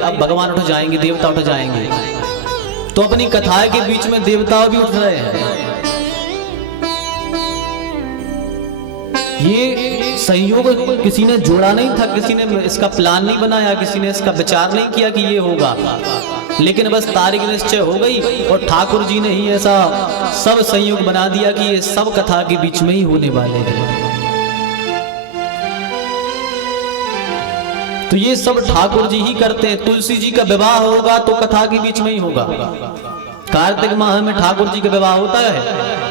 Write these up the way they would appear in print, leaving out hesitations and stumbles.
अब भगवान उठ जाएंगे, देवता उठ जाएंगे, तो अपनी कथा के बीच में देवता भी उठ रहे हैं। ये संयोग किसी ने जोड़ा नहीं था, किसी ने इसका प्लान नहीं बनाया, किसी ने इसका विचार नहीं किया कि ये होगा, लेकिन बस तारीख निश्चय हो गई और ठाकुर जी ने ही ऐसा सब संयोग बना दिया कि ये सब कथा के बीच में ही होने वाले हैं। तो ये सब ठाकुर जी ही करते हैं। तुलसी जी का विवाह होगा तो कथा के बीच में ही होगा। कार्तिक माह में ठाकुर जी का विवाह होता है,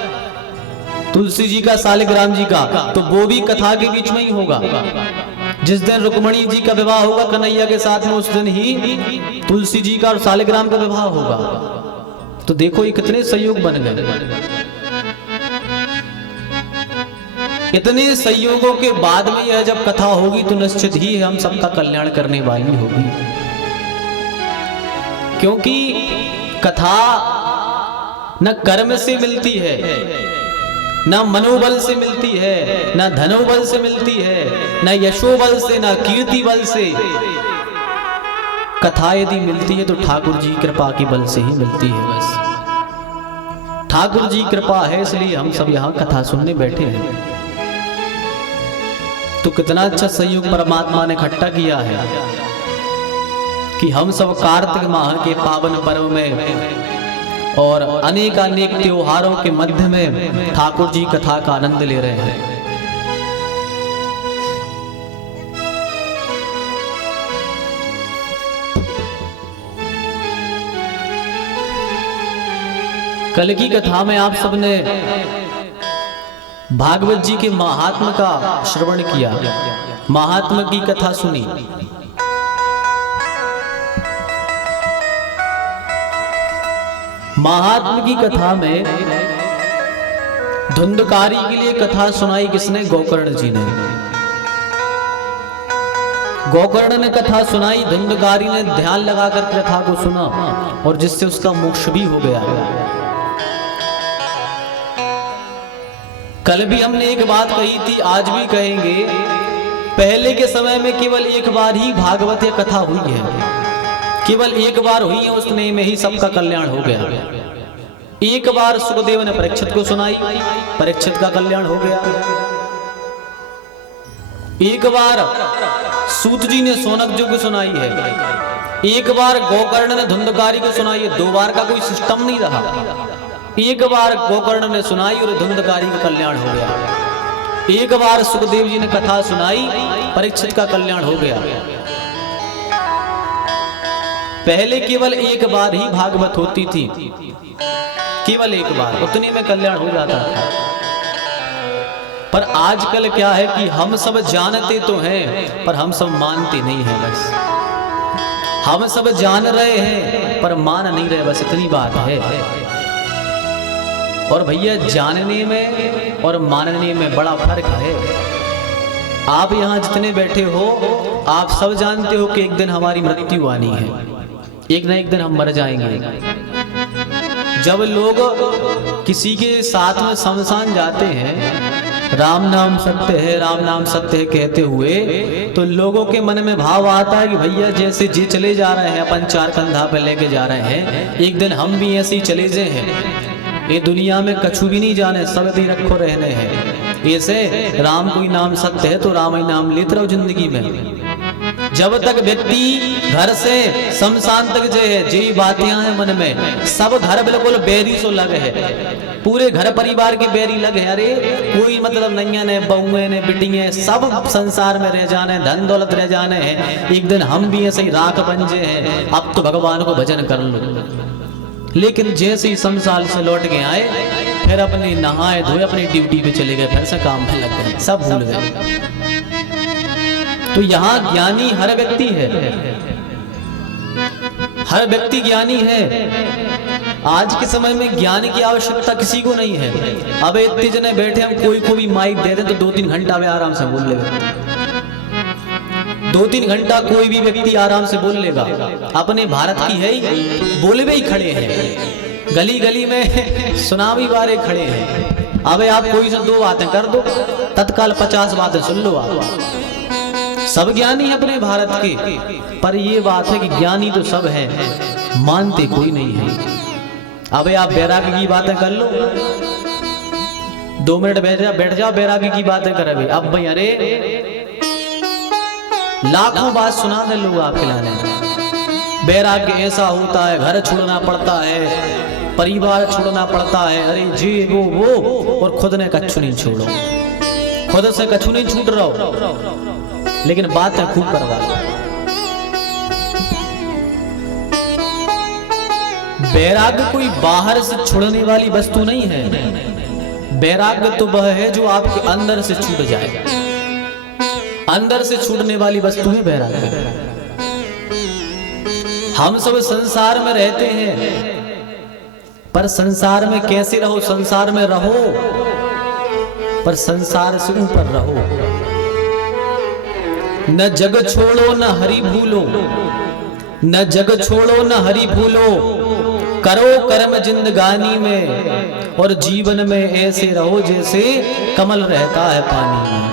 तुलसी जी का सालिग्राम जी का, तो वो भी कथा के बीच में ही होगा। जिस दिन रुक्मणी जी का विवाह होगा कन्हैया के साथ में, उस दिन ही तुलसी जी का और सालिग्राम का विवाह होगा। तो देखो ये कितने संयोग बन गए। इतने संयोगों के बाद में यह जब कथा होगी तो निश्चित ही हम सबका कल्याण करने वाली होगी, क्योंकि कथा न कर्म से मिलती है, न मनोबल से मिलती है, न धनोबल से मिलती है, न यशोबल से, न कीर्ति बल से। कथा यदि मिलती है तो ठाकुर जी कृपा के बल से ही मिलती है। बस ठाकुर जी कृपा है, इसलिए हम सब यहाँ कथा सुनने बैठे हैं। तो कितना अच्छा संयोग परमात्मा ने इकट्ठा किया है कि हम सब कार्तिक माह के पावन पर्व में और अनेक अनेक त्योहारों के मध्य में ठाकुर जी कथा का आनंद ले रहे हैं। कल की कथा में आप सबने भागवत जी के महात्म का श्रवण किया, महात्म की कथा सुनी। महात्म की कथा में धुंधकारी के लिए कथा सुनाई किसने? गोकर्ण जी ने। गोकर्ण ने कथा सुनाई, धुंधकारी ने ध्यान लगाकर कथा को सुना और जिससे उसका मोक्ष भी हो गया। कल भी हमने एक बात कही थी, आज भी कहेंगे। पहले के समय में केवल एक बार ही भागवत कथा हुई है, केवल एक बार हुई है, उसने में ही सबका कल्याण हो गया। एक बार सुखदेव ने परीक्षित को सुनाई, परीक्षित का कल्याण हो गया। एक बार सूत जी ने सोनक जी को सुनाई है, एक बार गोकर्ण ने धुंधकारी को सुनाई है। दो बार का कोई सिस्टम नहीं रहा। एक बार गोकर्ण ने सुनाई और धुंधकारी का कल्याण हो गया। एक बार सुखदेव जी ने कथा सुनाई, परीक्षित का कल्याण हो गया। पहले केवल एक बार ही भागवत होती थी, केवल एक बार, उतने में कल्याण हो जाता था। पर आजकल क्या है कि हम सब जानते तो हैं पर हम सब मानते नहीं हैं। बस हम सब जान रहे हैं पर मान नहीं रहे, बस इतनी बात है। और भैया जानने में और मानने में बड़ा फर्क है। आप यहाँ जितने बैठे हो, आप सब जानते हो कि एक दिन हमारी मृत्यु आनी है, एक न एक दिन हम मर जाएंगे। जब लोग किसी के साथ में शमशान जाते हैं, राम नाम सत्य है, राम नाम सत्य है कहते हुए, तो लोगों के मन में भाव आता है कि भैया जैसे जी चले जा रहे हैं, अपन चार कंधा पे लेके जा रहे हैं, एक दिन हम भी ऐसे ही चले जाए हैं। ये दुनिया में कछु भी नहीं जाने, सब भी रखो रहने हैं। ऐसे राम कोई नाम सत्य है तो राम ही नाम लेते रहो जिंदगी में। जब तक व्यक्ति घर से शमशान तक जे है, जी बातें हैं मन में, सब घर बिल्कुल बैरी सो लगे है, पूरे घर परिवार के बैरी लगे है। अरे कोई मतलब नहीं है, बहुएं ने बिटियां सब संसार में रह जाने, धन दौलत रह जाने हैं। एक दिन हम भी ऐसे ही राख बन जे हैं, अब तो भगवान को भजन कर लो। लेकिन जैसे ही शमशान से लौट के आए, फिर अपने नहाए धोए अपनी ड्यूटी पे चले गए, फिर से काम में लग गए, सब भूल गए। तो यहाँ ज्ञानी हर व्यक्ति है, हर व्यक्ति ज्ञानी है। आज के समय में ज्ञान की आवश्यकता किसी को नहीं है। अब इतने जने बैठे, हम कोई को भी माइक दे दें तो 2-3 घंटा में आराम से बोल लेगा। 2-3 घंटा कोई भी व्यक्ति आराम से बोल लेगा। अपने भारत की है ही, बोलवे ही खड़े हैं, गली गली में सुनावी वाले खड़े हैं। अबे आप कोई से 2 बातें कर दो, तत्काल 50 बातें सुन लो आप। सब ज्ञानी है अपने भारत के, पर ये बात है कि ज्ञानी तो सब है, मानते कोई नहीं है। अबे आप बैरागी की बातें कर लो, 2 मिनट बैठ जाओ बैरागी की बातें कर। अभी अब भाई अरे लाखों बात सुना दे लोग आपके लाने। बैराग्य ऐसा होता है, घर छोड़ना पड़ता है, परिवार छोड़ना पड़ता है, अरे जी वो और खुद ने कछु नहीं छोड़ो, खुद से कछु नहीं छूट रहा हो, लेकिन बातें खूब करवा। बैराग्य कोई बाहर से छुड़ने वाली वस्तु नहीं है, बैराग्य तो वह है जो आपके अंदर से छूट जाए, अंदर से छूटने वाली वस्तु है बैराग्य। हम सब संसार में रहते हैं, पर संसार में कैसे रहो? संसार में रहो पर संसार से ऊपर रहो। न जग छोड़ो न हरि भूलो, न जग छोड़ो न हरि भूलो, करो कर्म जिंदगानी में, और जीवन में ऐसे रहो जैसे कमल रहता है पानी में।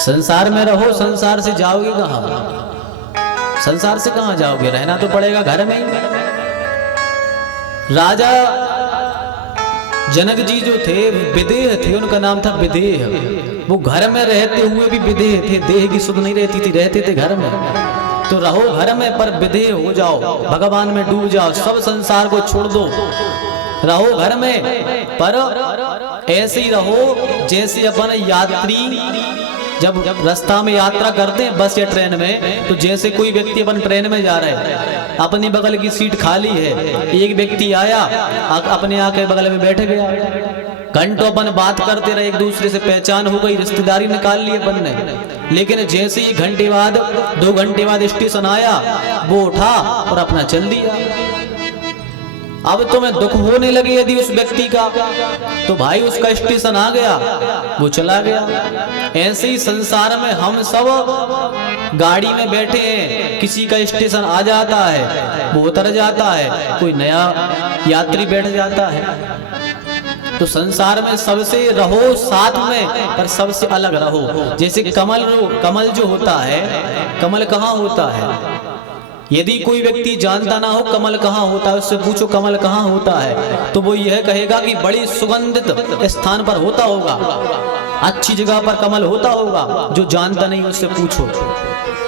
संसार में रहो, संसार से जाओगे कहां? संसार से कहां जाओगे? रहना तो पड़ेगा घर में ही। राजा जनक जी जो थे विदेह थे, उनका नाम था विदेह। वो घर में रहते हुए भी विदेह थे, देह की सुध नहीं रहती थी, रहते थे घर में। तो रहो घर में पर विदेह हो जाओ, भगवान में डूब जाओ, सब संसार को छोड़ दो, रहो घर में पर ऐसे ही रहो जैसे अपन यात्री जब रास्ता में यात्रा करते हैं बस या ट्रेन में, तो जैसे कोई व्यक्ति अपन ट्रेन में जा रहे हैं, अपनी बगल की सीट खाली है, एक व्यक्ति आया अपने आके बगल में बैठ गया, घंटों अपन बात करते रहे, एक दूसरे से पहचान हो गई, रिश्तेदारी निकाल ली अपन ने। लेकिन जैसे ही घंटे बाद 2 घंटे बाद स्टेशन आया, वो उठा और अपना चल दिया। अब तुम्हें दुख होने लगे यदि उस व्यक्ति का, तो भाई उसका स्टेशन आ गया, वो चला गया। ऐसे ही संसार में हम सब गाड़ी में बैठे हैं, किसी का स्टेशन आ जाता है, वो उतर जाता है, कोई नया यात्री बैठ जाता है। तो संसार में सबसे रहो साथ में, पर सबसे अलग रहो। जैसे कमल जो होता है, कमल कहाँ होता है? यदि कोई व्यक्ति जानता ना हो कमल कहाँ होता है, उससे पूछो कमल कहाँ होता है, तो वो यह कहेगा कि बड़ी सुगंधित स्थान पर होता होगा, अच्छी जगह पर कमल होता होगा। जो जानता नहीं उससे पूछो,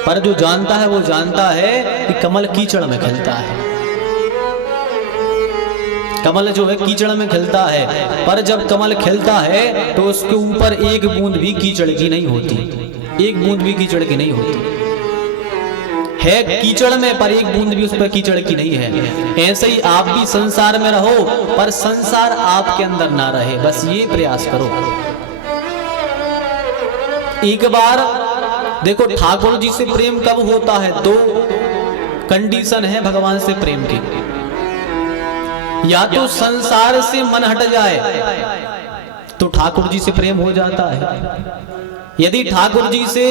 पर जो जानता है वो जानता है कि कमल कीचड़ में खिलता है। कमल जो है कीचड़ में खिलता है, पर जब कमल खिलता है तो उसके ऊपर एक बूंद भी कीचड़ की नहीं होती, एक बूंद भी कीचड़ की नहीं होती है, कीचड़ में पर एक बूंद भी उस पर कीचड़ की नहीं है। ऐसे ही आप भी संसार में रहो पर संसार आपके अंदर ना रहे, बस ये प्रयास करो। एक बार देखो ठाकुर जी से प्रेम कब होता है? 2 कंडीशन है भगवान से प्रेम की। या तो संसार से मन हट जाए तो ठाकुर जी से प्रेम हो जाता है। यदि ठाकुर जी से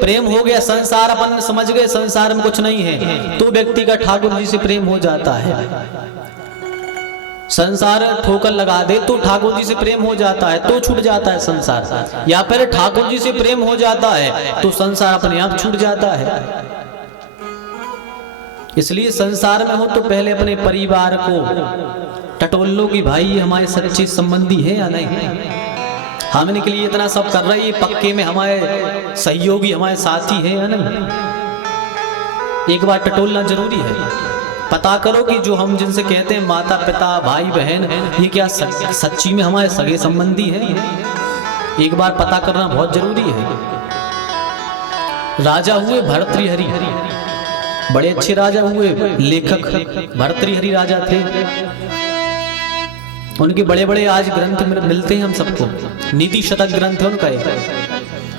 प्रेम हो गया, संसार अपन समझ गए संसार में कुछ नहीं है, तो व्यक्ति का ठाकुर जी से प्रेम हो जाता है। संसार ठोकर लगा दे तो ठाकुर जी से प्रेम हो जाता है, तो छूट जाता है संसार। या फिर ठाकुर जी से प्रेम हो जाता है तो संसार अपने आप छूट जाता है। इसलिए संसार में हो तो पहले अपने परिवार को टटोल लो कि भाई हमारे सच्चे संबंधी है या नहीं। हम इनके लिए इतना सब कर रहे हैं, पक्के में हमारे सहयोगी हमारे साथी हैं या नहीं। एक बार टटोलना जरूरी है। पता करो कि जो हम जिनसे कहते हैं माता पिता भाई बहन, ये क्या सच्ची में हमारे सगे संबंधी हैं? एक बार पता करना बहुत जरूरी है। राजा हुए भर्तृहरि, बड़े अच्छे राजा हुए, लेखक भर्तृहरि राजा थे। उनके बड़े बड़े आज ग्रंथ मिलते हैं हम सबको, नीति शतक ग्रंथ है उनका एक।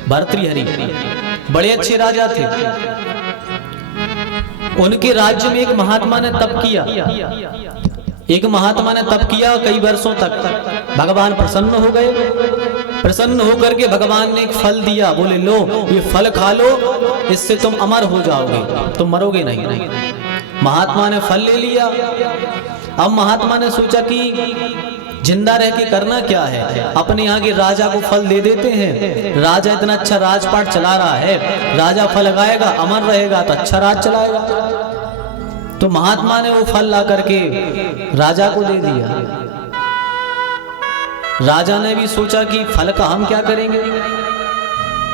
भर्तृहरि बड़े अच्छे राजा थे। उनके राज्य में एक महात्मा ने तप किया, एक महात्मा ने तप किया कई वर्षों तक। भगवान प्रसन्न हो गए, प्रसन्न होकर के भगवान ने एक फल दिया, बोले लो ये फल खा लो, इससे तुम अमर हो जाओगे, तुम मरोगे नहीं। महात्मा ने फल ले लिया। अब महात्मा ने सोचा कि जिंदा रह के करना क्या है? अपने यहाँ के राजा को फल दे देते हैं। राजा इतना अच्छा राजपाट चला रहा है, राजा फल लगाएगा, अमर रहेगा तो अच्छा राज चलाएगा। तो महात्मा ने वो फल ला करके राजा को दे दिया। राजा ने भी सोचा कि फल का हम क्या करेंगे।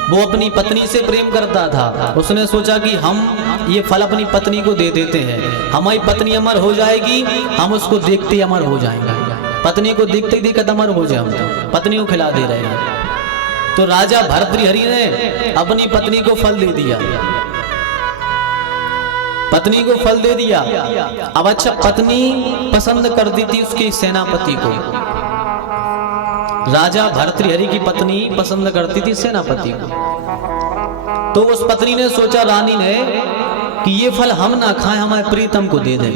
वो अपनी पत्नी से प्रेम करता था, उसने सोचा कि हम ये फल अपनी पत्नी को दे देते हैं, हमारी पत्नी अमर हो जाएगी, हम उसको देखते ही अमर हो जाएंगे। पत्नी को देखते ही देखते अमर हो जाए, हम तो पत्नी को खिला दे रहे हैं। तो राजा भर्तृहरि ने अपनी पत्नी को फल दे दिया, पत्नी को फल दे दिया। अब अच्छा, पत्नी पसंद करती थी उसके सेनापति को। राजा भर्तृहरि की पत्नी पसंद करती थी सेनापति को। तो उस पत्नी ने सोचा, रानी ने, कि ये फल हम ना खाएं, हमारे प्रियतम को दे दें,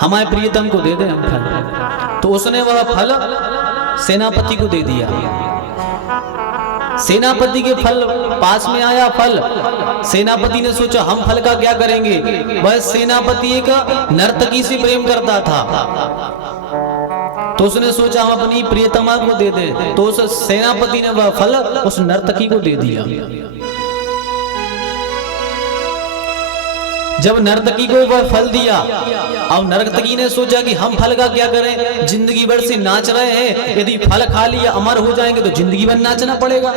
हमारे प्रियतम को दे दें हम फल। तो उसने वह फल सेनापति को दे दिया। सेनापति के फल पास में आया फल। सेनापति ने सोचा हम फल का क्या करेंगे। वह सेनापति एक नर्तकी से प्रेम करता था, तो उसने सोचा हम अपनी प्रियतमा को दे दें। तो उस सेनापति ने वह फल उस नर्तकी को दे दिया। जब नर्तकी को वह फल दिया, अब नर्तकी ने सोचा कि हम फल का क्या करें, जिंदगी भर से नाच रहे हैं, यदि फल खा लिया अमर हो जाएंगे तो जिंदगी भर नाचना पड़ेगा,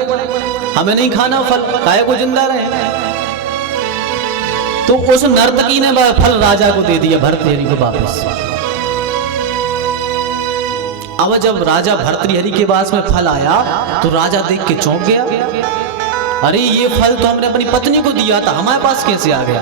हमें नहीं खाना फल, काहे को जिंदा रहे। तो उस नर्तकी ने वह फल राजा को दे दिया, भर्तृहरि को वापस। अब जब राजा भर्तृहरि के पास में फल आया तो राजा देख के चौंक गया, अरे ये फल तो हमने अपनी पत्नी को दिया था, हमारे पास कैसे आ गया।